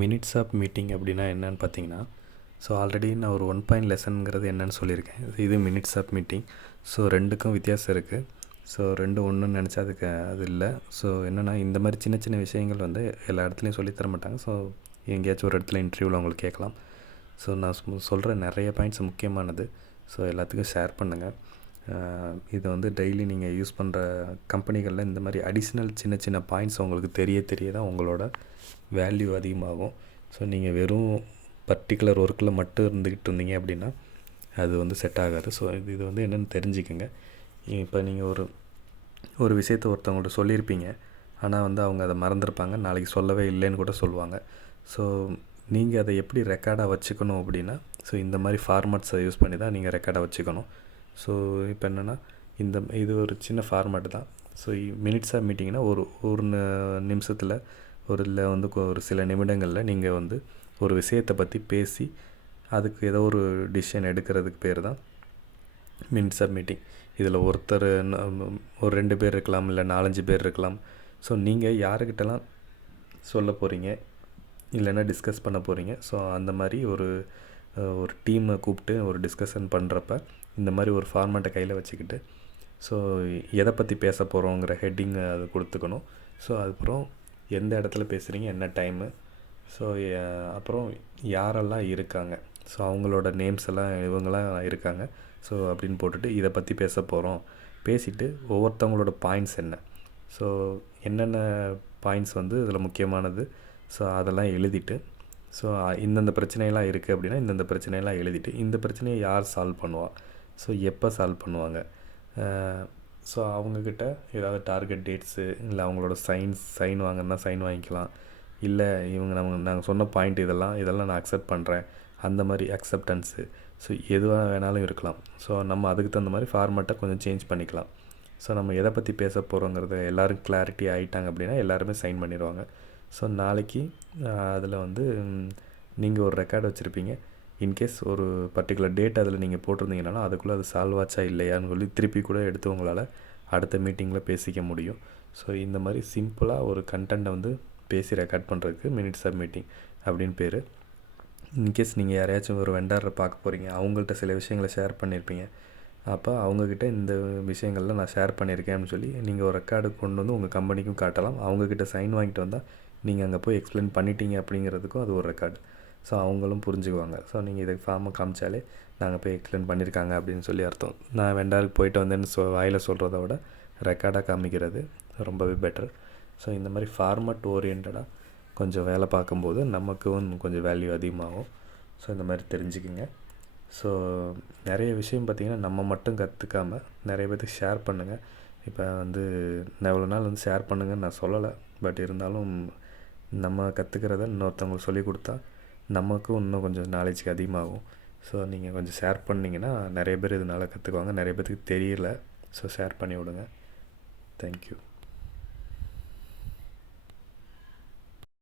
Minutes of meeting அப்படின்னா என்னன்னு பார்த்தீங்கன்னா, ஸோ ஆல்ரெடி நான் ஒரு 1 பாயிண்ட் லெசன்ங்கிறது என்னன்னு சொல்லியிருக்கேன். இது மினிட்ஸ் ஆஃப் மீட்டிங். ஸோ 2க்கும் வித்தியாசம் இருக்குது. ஸோ 2 ஒன்றுன்னு நினச்சா அது இல்லை. ஸோ என்னென்னா, இந்த மாதிரி சின்ன சின்ன விஷயங்கள் வந்து எல்லா இடத்துலையும் சொல்லித் தர மாட்டாங்க. ஸோ எங்கேயாச்சும் ஒரு இடத்துல இன்டர்வியூவில் அவங்களுக்கு கேட்கலாம். ஸோ நான் சொல்கிற நிறைய பாயிண்ட்ஸ் முக்கியமானது. ஸோ எல்லாத்துக்கும் ஷேர் பண்ணுங்கள். இதை வந்து டெய்லி நீங்கள் யூஸ் பண்ணுற கம்பெனிகளில் இந்த மாதிரி அடிஷ்னல் சின்ன சின்ன பாயிண்ட்ஸ் உங்களுக்கு தெரிய தான் உங்களோட வேல்யூ அதிகமாகும். ஸோ நீங்கள் வெறும் பர்டிகுலர் ஒர்க்கில் மட்டும் இருந்துக்கிட்டு இருந்தீங்க அப்படின்னா அது வந்து செட் ஆகாது. ஸோ இது வந்து என்னென்னு தெரிஞ்சுக்கோங்க. இப்போ நீங்கள் ஒரு விஷயத்தை ஒருத்தவங்கள்ட்ட சொல்லியிருப்பீங்க, ஆனால் வந்து அவங்க அதை மறந்துருப்பாங்க, நாளைக்கு சொல்லவே இல்லைன்னு கூட சொல்லுவாங்க. ஸோ நீங்கள் அதை எப்படி ரெக்கார்டாக வச்சுக்கணும் அப்படின்னா, ஸோ இந்த மாதிரி ஃபார்மேட்ஸை யூஸ் பண்ணி தான் நீங்கள் ரெக்கார்டாக வச்சுக்கணும். ஸோ இப்போ என்னென்னா, இது ஒரு சின்ன ஃபார்மேட்டு தான். ஸோ மினிட்ஸாக மீட்டிங்னா ஒரு நிமிஷத்தில் இல்லை வந்து ஒரு சில நிமிடங்களில் நீங்கள் வந்து ஒரு விஷயத்தை பற்றி பேசி அதுக்கு ஏதோ ஒரு டிசிஷன் எடுக்கிறதுக்கு பேர் தான் மினிட்ஸ் ஆஃப் மீட்டிங். இதில் ஒருத்தர் ஒரு 2 பேர் இருக்கலாம், இல்லை 4-5 பேர் இருக்கலாம். ஸோ நீங்கள் யாருக்கிட்டலாம் சொல்ல போகிறீங்க, இல்லைன்னா டிஸ்கஸ் பண்ண போகிறீங்க. ஸோ அந்த மாதிரி ஒரு டீமை கூப்பிட்டு ஒரு டிஸ்கஷன் பண்ணுறப்ப இந்த மாதிரி ஒரு ஃபார்மேட்டை கையில் வச்சுக்கிட்டு, ஸோ எதை பற்றி பேச போகிறோங்கிற ஹெட்டிங்கை அது கொடுத்துக்கணும். ஸோ அதுக்கப்புறம் எந்த இடத்துல பேசுகிறீங்க, என்ன டைமு, ஸோ அப்புறம் யாரெல்லாம் இருக்காங்க, ஸோ அவங்களோட நேம்ஸ் எல்லாம் இவங்கெல்லாம் இருக்காங்க, ஸோ அப்படின்னு போட்டுட்டு இதை பற்றி பேச போகிறோம். பேசிவிட்டு ஒவ்வொருத்தவங்களோட பாயிண்ட்ஸ் என்ன, ஸோ என்னென்ன பாயிண்ட்ஸ் வந்து இதில் முக்கியமானது, ஸோ அதெல்லாம் எழுதிட்டு, ஸோ இந்தந்த பிரச்சனையெல்லாம் இருக்குது அப்படின்னா இந்தந்த பிரச்சனையெல்லாம் எழுதிட்டு, இந்த பிரச்சனையை யார் சால்வ் பண்ணுவா, ஸோ எப்போ சால்வ் பண்ணுவாங்க, ஸோ அவங்கக்கிட்ட ஏதாவது டார்கெட் டேட்ஸு, இல்லை அவங்களோட சைன் வாங்கன்னா சைன் வாங்கிக்கலாம், இல்லை நாங்கள் சொன்ன பாயிண்ட் இதெல்லாம் நான் அக்செப்ட் பண்ணுறேன், அந்த மாதிரி அக்செப்டன்ஸு, ஸோ எதுவாக வேணாலும் இருக்கலாம். ஸோ நம்ம அதுக்கு தகுந்த மாதிரி ஃபார்மேட்டை கொஞ்சம் சேஞ்ச் பண்ணிக்கலாம். ஸோ நம்ம எதை பற்றி பேச போகிறோங்கிறத எல்லோரும் கிளாரிட்டி ஆகிட்டாங்க அப்படின்னா எல்லாருமே சைன் பண்ணிடுவாங்க. ஸோ நாளைக்கு அதில் வந்து நீங்கள் ஒரு ரெக்கார்டு வச்சுருப்பீங்க. இன்கேஸ் ஒரு பர்டிகுலர் டேட் அதில் நீங்கள் போட்டிருந்தீங்கனாலும் அதுக்குள்ளே அது சால்வ் ஆச்சா இல்லையான்னு சொல்லி திருப்பி கூட எடுத்து உங்களால் அடுத்த மீட்டிங்கில் பேசிக்க முடியும். ஸோ இந்த மாதிரி சிம்பிளாக ஒரு கண்டென்ட்டை வந்து பேசி ரெக்கார்ட் பண்ணுறதுக்கு மினிட்ஸ் ஆஃப் மீட்டிங் அப்படின்னு பேர். இன்கேஸ் நீங்கள் யாரையாச்சும் ஒரு வெண்டாரை பார்க்க போகிறீங்க, அவங்கள்ட்ட சில விஷயங்களை ஷேர் பண்ணியிருப்பீங்க. அப்போ அவங்கக்கிட்ட இந்த விஷயங்கள்லாம் நான் ஷேர் பண்ணியிருக்கேன் அப்படின்னு சொல்லி நீங்கள் ஒரு ரெக்கார்டு கொண்டு வந்து உங்கள் கம்பெனிக்கும் காட்டலாம். அவங்கக்கிட்ட சைன் வாங்கிட்டு வந்தால் நீங்கள் அங்கே போய் எக்ஸ்பிளைன் பண்ணிட்டீங்க அப்படிங்கிறதுக்கும் அது ஒரு ரெக்கார்டு. ஸோ அவங்களும் புரிஞ்சுக்குவாங்க. ஸோ நீங்கள் இதை ஃபார்மை காமிச்சாலே நாங்கள் போய் எக்ஸ்பிளைன் பண்ணியிருக்காங்க அப்படின்னு சொல்லி அர்த்தம். நான் வெண்டாருக்கு போயிட்டு வந்தேன்னு வாயில் சொல்கிறத விட ரெக்கார்டாக காமிக்கிறது ரொம்பவே பெட்டர். ஸோ இந்த மாதிரி ஃபார்மட் ஓரியன்டாக கொஞ்சம் வேலை பார்க்கும்போது நமக்கும் கொஞ்சம் வேல்யூ அதிகமாகும். ஸோ இந்த மாதிரி தெரிஞ்சுக்குங்க. ஸோ நிறைய விஷயம் பார்த்திங்கன்னா நம்ம மட்டும் கற்றுக்காமல் நிறைய பேர்த்துக்கு ஷேர் பண்ணுங்கள். இப்போ வந்து நான் இவ்வளோ நாள் வந்து ஷேர் பண்ணுங்கன்னு நான் சொல்லலை, பட் இருந்தாலும் நம்ம கற்றுக்கிறத இன்னொருத்தவங்களுக்கு சொல்லிக் கொடுத்தா நமக்கும் இன்னும் கொஞ்சம் நாலேஜ் அதிகமாகும். ஸோ நீங்கள் கொஞ்சம் ஷேர் பண்ணிங்கன்னா நிறைய பேர் இதனால் கற்றுக்குவாங்க. நிறைய பேருக்கு தெரியல. ஸோ ஷேர் பண்ணி விடுங்க. தேங்க்யூ.